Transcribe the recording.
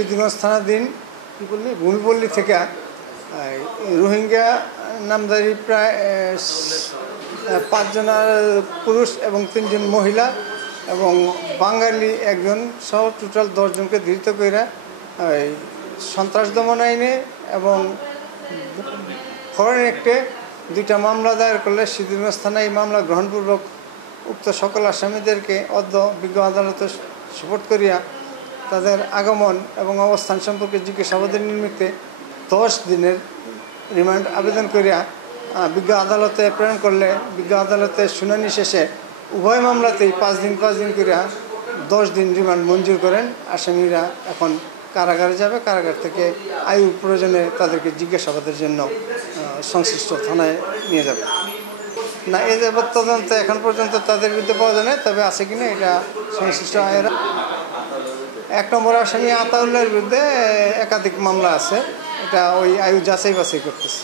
সিদ্ধিগঞ্জ থানাধীন কী বললি ভূমিপল্লী থেকে রোহিঙ্গা নামধারী প্রায় 5 জন পুরুষ এবং 3 জন মহিলা এবং বাঙালি একজন সহ টোটাল 10 জনকে ধৃত করে সন্ত্রাস দমন আইনে এবং ফরেন অ্যাক্টে 2টা মামলা দায়ের করলে সিদ্ধিগঞ্জ থানায় এই মামলা গ্রহণপূর্বক উক্ত সকল আসামিদেরকে বিজ্ঞ আদালতে সুপোর্ট করিয়া তাদের আগমন এবং অবস্থান সম্পর্কে জিজ্ঞাসাবাদের নিমিত্তে 10 দিনের রিমান্ড আবেদন করিয়া বিজ্ঞ আদালতে প্রেরণ করলে বিজ্ঞ আদালতে শুনানি শেষে উভয় মামলাতেই 5 দিন করিয়া 10 দিন রিমান্ড মঞ্জুর করেন। আসামিরা এখন কারাগারে যাবে, কারাগার থেকে আইন প্রয়োজনে তাদেরকে জিজ্ঞাসাবাদের জন্য সংশ্লিষ্ট থানায় নিয়ে যাবে। না, এই যাবৎ তদন্ত এখন পর্যন্ত তাদের বিরুদ্ধে পাওয়া যায় না, তবে আছে কিনা এটা সংশ্লিষ্ট আয়েরা। 1 নম্বর আসামি আতাউল্লাহর বিরুদ্ধে একাধিক মামলা আছে, এটা ওই আয়ু যাচাই বাছাই করতেছে।